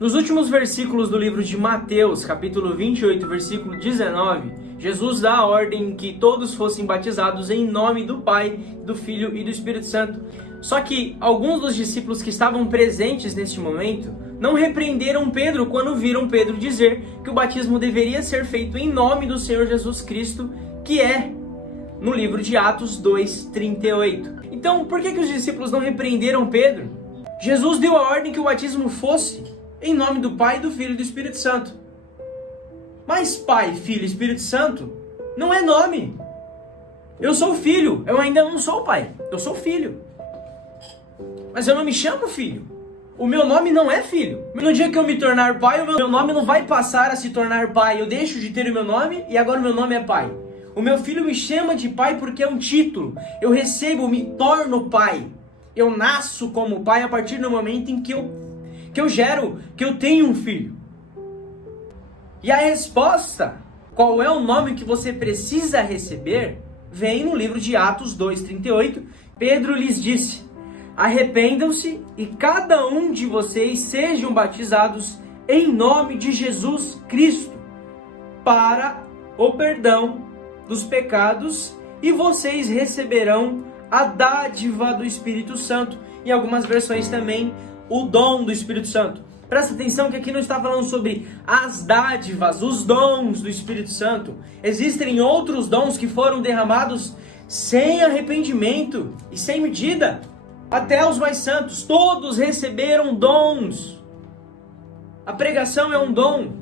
Nos últimos versículos do livro de Mateus, capítulo 28, versículo 19, Jesus dá a ordem que todos fossem batizados em nome do Pai, do Filho e do Espírito Santo. Só que alguns dos discípulos que estavam presentes neste momento não repreenderam Pedro quando viram Pedro dizer que o batismo deveria ser feito em nome do Senhor Jesus Cristo, que é no livro de Atos 2:38. Então, por que os discípulos não repreenderam Pedro? Jesus deu a ordem que o batismo fosse em nome do Pai, do Filho e do Espírito Santo. Mas Pai, Filho e Espírito Santo não é nome. Eu sou filho, eu ainda não sou pai, eu sou filho. Mas eu não me chamo filho. O meu nome não é filho. No dia que eu me tornar pai, o meu nome não vai passar a se tornar pai. Eu deixo de ter o meu nome e agora o meu nome é pai. O meu filho me chama de pai porque é um título. Eu recebo, me torno pai. Eu nasço como pai a partir do momento em que eu gero, que eu tenho um filho. E a resposta, qual é o nome que você precisa receber, vem no livro de Atos 2:38. Pedro lhes disse: arrependam-se e cada um de vocês sejam batizados em nome de Jesus Cristo para o perdão dos pecados e vocês receberão a dádiva do Espírito Santo. Em algumas versões também, o dom do Espírito Santo. Presta atenção que aqui não está falando sobre as dádivas, os dons do Espírito Santo. Existem outros dons que foram derramados sem arrependimento e sem medida. Até os mais santos, todos receberam dons. A pregação é um dom.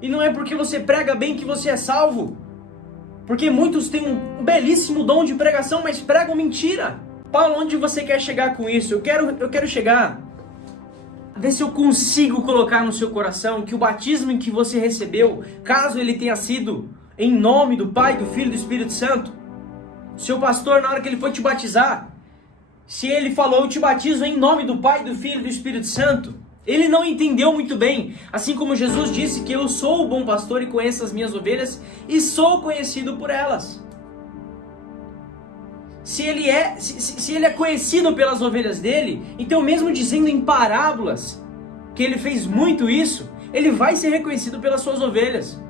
E não é porque você prega bem que você é salvo. Porque muitos têm um belíssimo dom de pregação, mas pregam mentira. Paulo, onde você quer chegar com isso? Eu quero chegar. Ver se eu consigo colocar no seu coração que o batismo em que você recebeu, caso ele tenha sido em nome do Pai, do Filho e do Espírito Santo, seu pastor, na hora que ele foi te batizar, se ele falou, eu te batizo em nome do Pai, do Filho e do Espírito Santo, ele não entendeu muito bem. Assim como Jesus disse que eu sou o bom pastor e conheço as minhas ovelhas e sou conhecido por elas. Se ele é conhecido pelas ovelhas dele, então mesmo dizendo em parábolas que ele fez muito isso, ele vai ser reconhecido pelas suas ovelhas.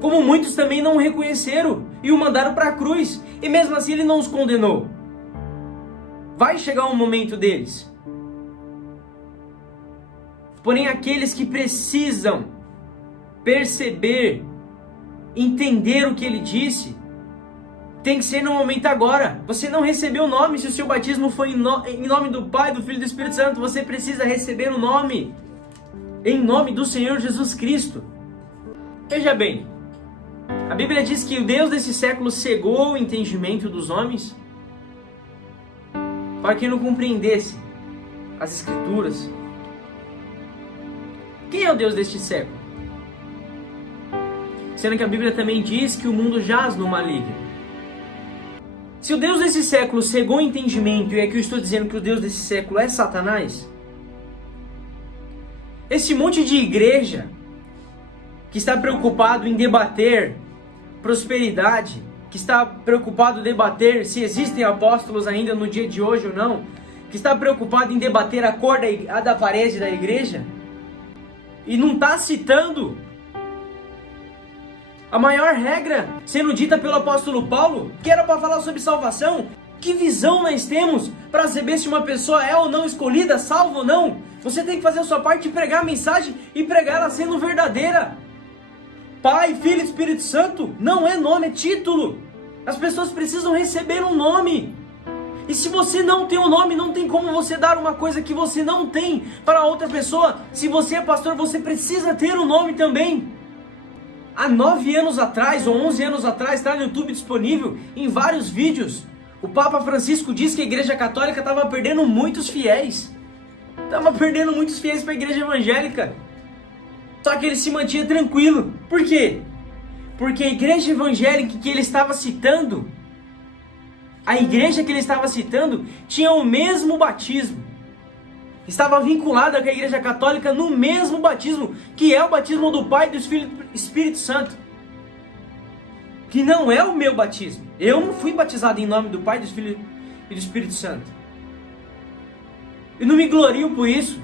Como muitos também não o reconheceram e o mandaram para a cruz, e mesmo assim ele não os condenou. Vai chegar um momento deles. Porém, aqueles que precisam perceber, entender o que ele disse, tem que ser no momento agora. Você não recebeu o nome se o seu batismo foi em nome do Pai, do Filho e do Espírito Santo. Você precisa receber o nome em nome do Senhor Jesus Cristo. Veja bem, a Bíblia diz que o Deus desse século cegou o entendimento dos homens para que não compreendesse as Escrituras. Quem é o Deus deste século? Sendo que a Bíblia também diz que o mundo jaz no maligno. Se o Deus desse século cegou o entendimento, e aqui eu estou dizendo que o Deus desse século é Satanás, esse monte de igreja que está preocupado em debater prosperidade, que está preocupado em debater se existem apóstolos ainda no dia de hoje ou não, que está preocupado em debater a cor da parede da igreja, e não está citando a maior regra sendo dita pelo apóstolo Paulo, que era para falar sobre salvação. Que visão nós temos para saber se uma pessoa é ou não escolhida, salva ou não? Você tem que fazer a sua parte e pregar a mensagem e pregar ela sendo verdadeira. Pai, Filho e Espírito Santo não é nome, é título. As pessoas precisam receber um nome. E se você não tem um nome, não tem como você dar uma coisa que você não tem para outra pessoa. Se você é pastor, você precisa ter um nome também. Há 9 anos atrás, ou 11 anos atrás, está no YouTube disponível, em vários vídeos, o Papa Francisco disse que a Igreja Católica estava perdendo muitos fiéis. Estava perdendo muitos fiéis para a Igreja Evangélica. Só que ele se mantinha tranquilo. Por quê? Porque a Igreja Evangélica que ele estava citando, a igreja que ele estava citando, tinha o mesmo batismo. Estava vinculada com a Igreja Católica no mesmo batismo, que é o batismo do Pai, do Filho e do Espírito Santo. Que não é o meu batismo. Eu não fui batizado em nome do Pai, do Filho e do Espírito Santo. Eu não me glorio por isso.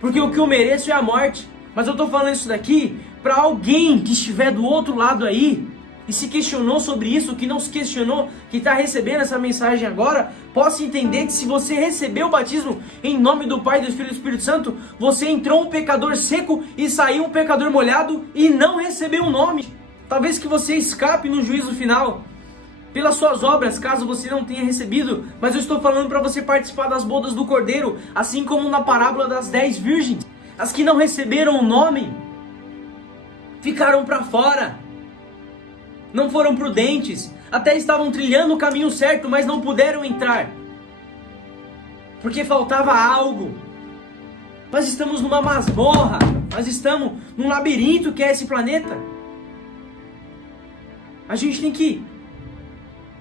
porque o que eu mereço é a morte. Mas eu estou falando isso daqui para alguém que estiver do outro lado aí e se questionou sobre isso, que não se questionou, que está recebendo essa mensagem agora, possa entender que se você recebeu o batismo em nome do Pai, do Filho e do Espírito Santo, você entrou um pecador seco e saiu um pecador molhado e não recebeu o nome. Talvez que você escape no juízo final pelas suas obras, caso você não tenha recebido, mas eu estou falando para você participar das bodas do Cordeiro, assim como na parábola das 10 virgens. As que não receberam o nome ficaram para fora, não foram prudentes, até estavam trilhando o caminho certo, mas não puderam entrar, porque faltava algo. Nós estamos numa masmorra, nós estamos num labirinto que é esse planeta. A gente tem que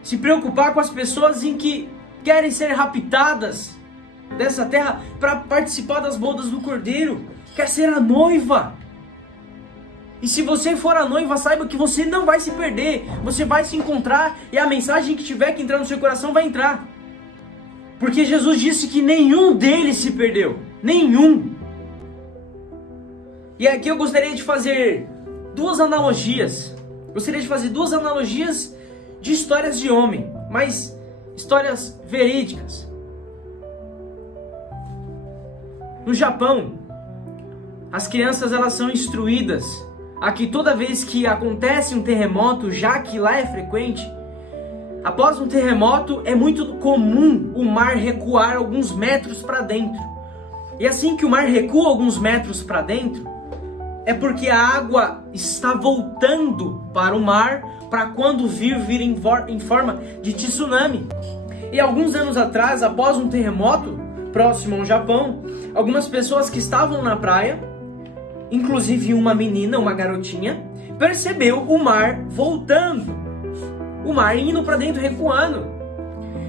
se preocupar com as pessoas em que querem ser raptadas dessa terra para participar das bodas do Cordeiro, quer ser a noiva. E se você for a noiva, saiba que você não vai se perder, você vai se encontrar e a mensagem que tiver que entrar no seu coração vai entrar. Porque Jesus disse que nenhum deles se perdeu, nenhum. E aqui eu gostaria de fazer duas analogias. Gostaria de fazer duas analogias de histórias de homem, mas histórias verídicas. No Japão, as crianças elas são instruídas a que toda vez que acontece um terremoto, já que lá é frequente, após um terremoto é muito comum o mar recuar alguns metros para dentro. E assim que o mar recua alguns metros para dentro, é porque a água está voltando para o mar para quando vir em forma de tsunami. E alguns anos atrás, após um terremoto próximo ao Japão, algumas pessoas que estavam na praia, inclusive uma menina, uma garotinha, percebeu o mar voltando, o mar indo para dentro, recuando.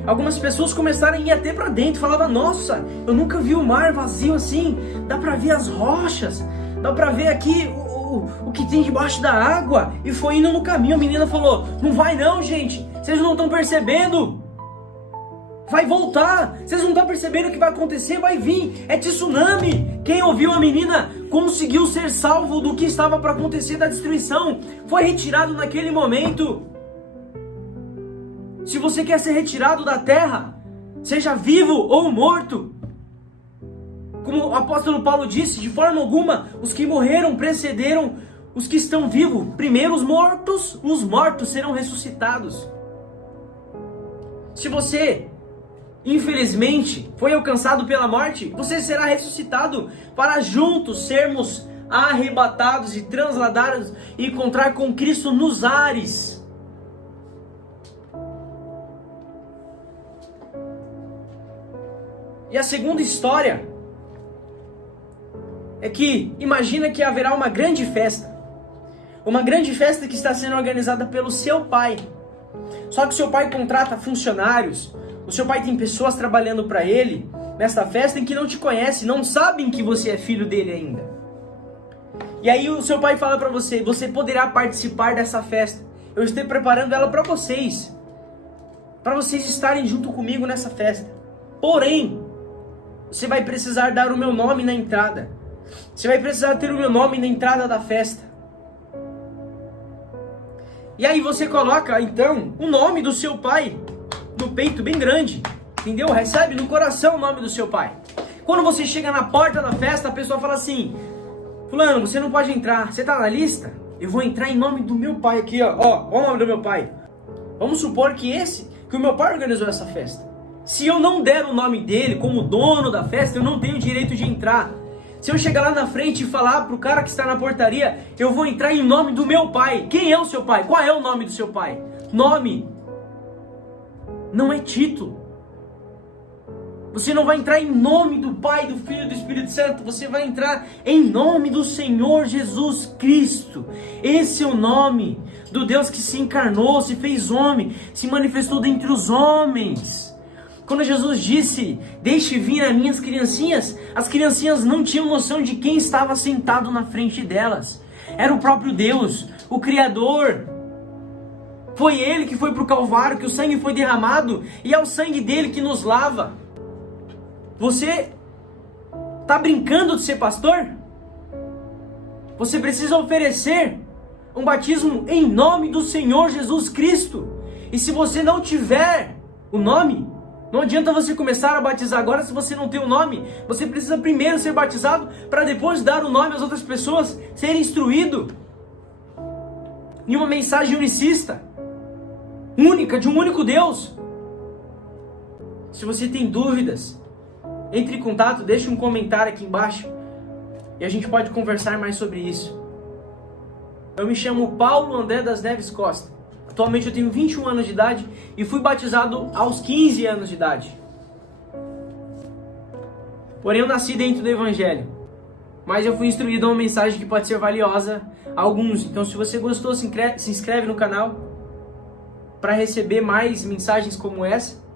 Algumas pessoas começaram a ir até para dentro, falavam: nossa, eu nunca vi o mar vazio assim, dá para ver as rochas, dá para ver aqui o que tem debaixo da água. E foi indo no caminho. A menina falou: não vai não, gente, vocês não estão percebendo, vai voltar, vocês não estão percebendo o que vai acontecer, vai vir, é tsunami. Quem ouviu a menina conseguiu ser salvo do que estava para acontecer, da destruição, foi retirado naquele momento. Se você quer ser retirado da terra, seja vivo ou morto, como o apóstolo Paulo disse, de forma alguma os que morreram precederam os que estão vivos. Primeiro os mortos serão ressuscitados. Se você infelizmente foi alcançado pela morte, você será ressuscitado para juntos sermos arrebatados e transladados e encontrar com Cristo nos ares. E a segunda história é que imagina que haverá uma grande festa que está sendo organizada pelo seu pai. Só que o seu pai contrata funcionários, o seu pai tem pessoas trabalhando para ele nesta festa em que não te conhecem, não sabem que você é filho dele ainda. E aí o seu pai fala para você: você poderá participar dessa festa, eu estou preparando ela para vocês estarem junto comigo nessa festa. Porém, você vai precisar dar o meu nome na entrada, você vai precisar ter o meu nome na entrada da festa. E aí você coloca então o nome do seu pai no peito bem grande, entendeu? Recebe no coração o nome do seu pai. Quando você chega na porta da festa, a pessoa fala assim: fulano, você não pode entrar, você tá na lista? Eu vou entrar em nome do meu pai aqui, ó o nome do meu pai. Vamos supor que o meu pai organizou essa festa. Se eu não der o nome dele como dono da festa, eu não tenho direito de entrar. Se eu chegar lá na frente e falar pro cara que está na portaria: eu vou entrar em nome do meu pai. Quem é o seu pai? Qual é o nome do seu pai? Nome não é título. Você não vai entrar em nome do Pai, do Filho e do Espírito Santo. Você vai entrar em nome do Senhor Jesus Cristo. Esse é o nome do Deus que se encarnou, se fez homem, se manifestou dentre os homens. Quando Jesus disse: deixe vir as minhas criancinhas, as criancinhas não tinham noção de quem estava sentado na frente delas. Era o próprio Deus, o Criador. Foi Ele que foi para o Calvário, que o sangue foi derramado, e é o sangue dele que nos lava. Você Tá brincando de ser pastor? Você precisa oferecer um batismo em nome do Senhor Jesus Cristo. E se você não tiver o nome, não adianta você começar a batizar agora se você não tem o nome. Você precisa primeiro ser batizado para depois dar o nome às outras pessoas, ser instruído em uma mensagem unicista, única, de um único Deus. Se você tem dúvidas, entre em contato, deixe um comentário aqui embaixo e a gente pode conversar mais sobre isso. Eu me chamo Paulo André das Neves Costa. Atualmente eu tenho 21 anos de idade e fui batizado aos 15 anos de idade. Porém eu nasci dentro do Evangelho, mas eu fui instruído a uma mensagem que pode ser valiosa a alguns. Então se você gostou, se inscreve no canal para receber mais mensagens como essa.